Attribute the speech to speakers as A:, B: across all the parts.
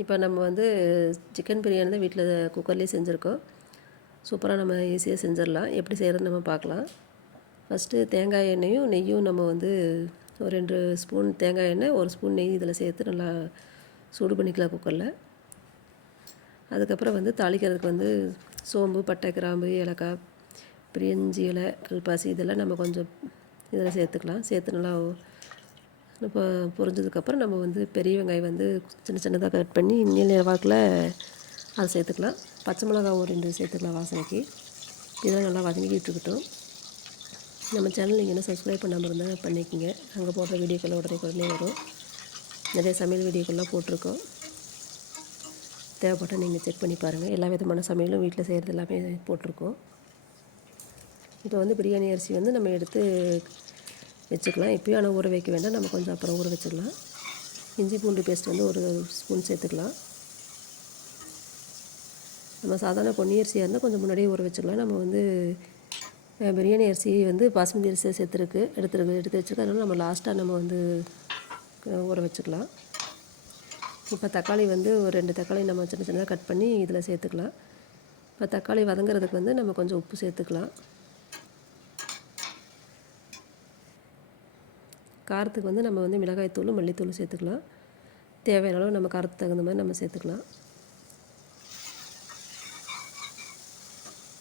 A: இப்போ நம்ம வந்து சிக்கன் பிரியாணி தான் வீட்டில் குக்கர்லேயே செஞ்சுருக்கோம். சூப்பராக நம்ம ஈஸியாக செஞ்சிடலாம். எப்படி செய்கிறதுன்னு நம்ம பார்க்கலாம். ஃபஸ்ட்டு தேங்காய் எண்ணெயும் நெய்யும் நம்ம வந்து ஒரு ரெண்டு ஸ்பூன் தேங்காய் எண்ணெய் ஒரு ஸ்பூன் நெய் இதில் சேர்த்து நல்லா சூடு பண்ணிக்கலாம் குக்கரில். அதுக்கப்புறம் வந்து தாளிக்கிறதுக்கு வந்து சோம்பு பட்டை கிராம்பு ஏலக்காய் பிரிஞ்சி இலை கல்பாசி இதெல்லாம் நம்ம கொஞ்சம் இதில் சேர்த்துக்கலாம். சேர்த்து நல்லா இப்போ பொரிஞ்சதுக்கப்புறம் நம்ம வந்து பெரிய வெங்காயம் வந்து சின்ன சின்னதாக கட் பண்ணி நீல வாக்கில் அதை சேர்த்துக்கலாம். பச்சை மிளகாய் ஒரு ரெண்டு சேர்த்துக்கலாம் வாசனைக்கு. இதெல்லாம் நல்லா வதங்கிக்கிட்டு இருக்கட்டும் நம்ம சேனல் நீங்கள் என்ன சப்ஸ்கிரைப் பண்ணாமல் இருந்தால் பண்ணிக்கோங்க. அங்கே போடுற வீடியோக்கள் உடனே உடனே வரும். நிறைய சமையல் வீடியோக்கள்லாம் போட்டிருக்கோம். தேவைப்பட்டால் நீங்கள் செக் பண்ணி பாருங்கள் எல்லா விதமான சமையலும் வீட்டில் செய்கிறது எல்லாமே போட்டிருக்கோம். இப்போ வந்து பிரியாணி அரிசி வந்து நம்ம எடுத்து வச்சுக்கலாம். இப்போயும் ஆனால் ஊற வைக்க வேண்டாம். நம்ம கொஞ்சம் அப்புறம் ஊற வச்சுக்கலாம். இஞ்சி பூண்டு பேஸ்ட் வந்து ஒரு ஸ்பூன் சேர்த்துக்கலாம். நம்ம சாதாரண பொன்னி அரிசியாக இருந்தால் கொஞ்சம் முன்னாடியே ஊற வச்சுக்கலாம். நம்ம வந்து பிரியாணி அரிசி வந்து பாஸ்மதி அரிசியாக சேர்த்துருக்கு எடுத்துருக்கு எடுத்து வச்சுருக்கு அதனால் நம்ம லாஸ்ட்டாக நம்ம வந்து ஊற வச்சுக்கலாம். இப்போ தக்காளி வந்து ஒரு ரெண்டு தக்காளி நம்ம சின்ன சின்னதாக கட் பண்ணி இதில் சேர்த்துக்கலாம். இப்போ தக்காளி வதங்குறதுக்கு வந்து நம்ம கொஞ்சம் உப்பு சேர்த்துக்கலாம். காரத்துக்கு வந்து நம்ம வந்து மிளகாய்த்தூள் மல்லித்தூள் சேர்த்துக்கலாம். தேவையான அளவு நம்ம காரத்துக்கு தகுந்த மாதிரி நம்ம சேர்த்துக்கலாம்.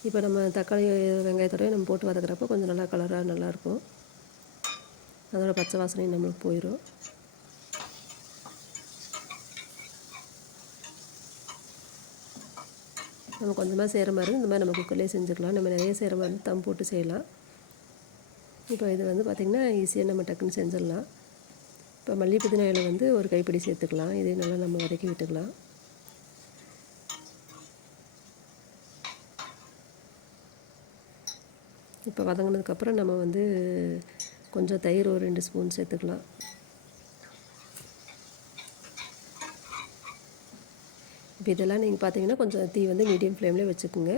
A: இப்போ நம்ம தக்காளி வெங்காயத்தோடய நம்ம போட்டு வதக்குறப்போ கொஞ்சம் நல்லா கலராக நல்லாயிருக்கும். அதோட பச்சை வாசனையும் நம்மளுக்கு போயிடும் நம்ம கொஞ்சமாக செய்கிற மாதிரி இந்த மாதிரி நம்ம குக்கர்லேயே செஞ்சுக்கலாம். நம்ம நிறைய செய்கிற மாதிரி தம் போட்டு செய்யலாம். இப்போ இது வந்து பார்த்திங்கன்னா ஈஸியாக நம்ம டக்குன்னு செஞ்சிடலாம். இப்போ மல்லி புதினா இலை வந்து ஒரு கைப்பிடி சேர்த்துக்கலாம். இதையும் நல்லா நம்ம வதக்கி விட்டுக்கலாம். இப்போ வதங்கினதுக்கப்புறம் நம்ம வந்து கொஞ்சம் தயிர் ஒரு ரெண்டு ஸ்பூன் சேர்த்துக்கலாம். இப்போ இதெல்லாம் நீங்கள் பார்த்தீங்கன்னா கொஞ்சம் தீ வந்து மீடியம் ஃப்ளேம்லேயே வச்சுக்கோங்க.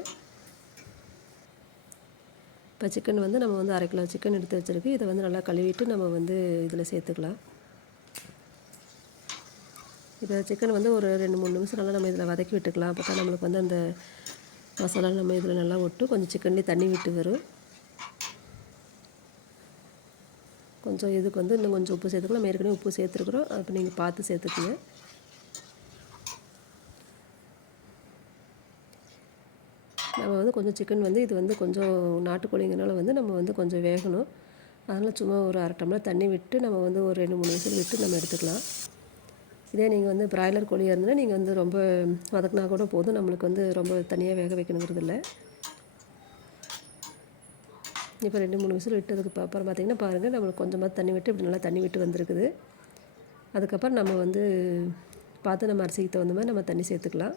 A: இப்போ சிக்கன் வந்து நம்ம வந்து அரை கிலோ சிக்கன் எடுத்து வச்சுருக்கு. இதை வந்து நல்லா கழுவிட்டு நம்ம வந்து இதில் சேர்த்துக்கலாம். இப்போ சிக்கன் வந்து ஒரு ரெண்டு மூணு நிமிஷம் நல்லா நம்ம இதில் வதக்கி விட்டுக்கலாம். அப்போ தான் நம்மளுக்கு வந்து அந்த மசாலா நம்ம இதில் நல்லா ஒட்டு. கொஞ்சம் சிக்கன்லேயே தண்ணி விட்டு வரும். கொஞ்சம் இதுக்கு வந்து இன்னும் கொஞ்சம் உப்பு சேர்த்துக்கலாம். நம்ம ஏற்கனவே உப்பு சேர்த்துருக்குறோம். அப்போ நீங்கள் பார்த்து சேர்த்துக்குங்க. நம்ம வந்து கொஞ்சம் சிக்கன் வந்து இது வந்து கொஞ்சம் நாட்டுக்கோழிங்கனால வந்து நம்ம வந்து கொஞ்சம் வேகணும். அதனால் சும்மா ஒரு அரை டம்ளர் தண்ணி விட்டு நம்ம வந்து ஒரு ரெண்டு மூணு விசில் விட்டு நம்ம எடுத்துக்கலாம். இதே நீங்கள் வந்து பிராய்லர் கோழியாக இருந்ததுன்னா நீங்கள் வந்து ரொம்ப வதக்குனா கூட போதும். நம்மளுக்கு வந்து ரொம்ப தனியாக வேக வைக்கணுங்கிறது இல்லை. இப்போ ரெண்டு மூணு விசில் விட்டதுக்கு அப்புறம் பார்த்தீங்கன்னா பாருங்கள் நம்மளுக்கு கொஞ்சமாக தண்ணி விட்டு இப்படி நல்லா தண்ணி விட்டு வந்திருக்குது. அதுக்கப்புறம் நம்ம வந்து பார்த்து நம்ம அரிசிக்கு தகுந்த மாதிரி நம்ம தண்ணி சேர்த்துக்கலாம்.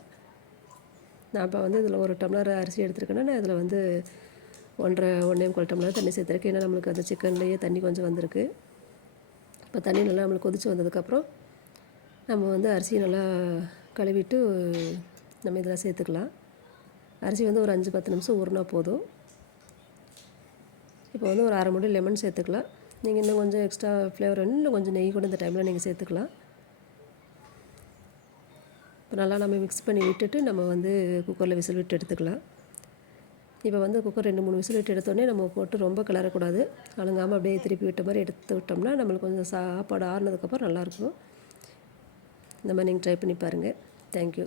A: நான் இப்போ வந்து இதில் ஒரு டம்ளர் அரிசி எடுத்துருக்கேன்னா நான் இதில் வந்து ஒன்றரை ஒன்றே முக்கால் டம்ளர் தண்ணி சேர்த்துருக்கேன். ஏன்னா நம்மளுக்கு அந்த சிக்கன்லேயே தண்ணி கொஞ்சம் வந்திருக்கு. இப்போ தண்ணி நல்லா நம்மளுக்கு கொதிச்சு வந்ததுக்கப்புறம் நம்ம வந்து அரிசியை நல்லா கழுவிட்டு நம்ம இதில் சேர்த்துக்கலாம். அரிசி வந்து ஒரு அஞ்சு பத்து நிமிஷம் ஊறினா போதும். இப்போ வந்து ஒரு அரை முடி லெமன் சேர்த்துக்கலாம். நீங்கள் இன்னும் கொஞ்சம் எக்ஸ்ட்ரா ஃப்ளேவர் இன்னும் கொஞ்சம் நெய் கூட இந்த டைமில் நீங்கள் சேர்த்துக்கலாம். இப்போ நல்லா நம்ம மிக்ஸ் பண்ணி விட்டுட்டு நம்ம வந்து குக்கரில் விசில் விட்டு எடுத்துக்கலாம். இப்போ வந்து குக்கர் ரெண்டு மூணு விசில் விட்டு எடுத்தோடனே நம்ம போட்டு ரொம்ப கிளறக்கூடாது. அழுங்காமல் அப்படியே திருப்பி விட்ட மாதிரி எடுத்து விட்டோம்னா நம்மளுக்கு கொஞ்சம் சாப்பாடு ஆறுனதுக்கப்புறம் நல்லாயிருக்கும் இந்த மாதிரி நீங்கள் ட்ரை பண்ணி பாருங்கள் தேங்க்யூ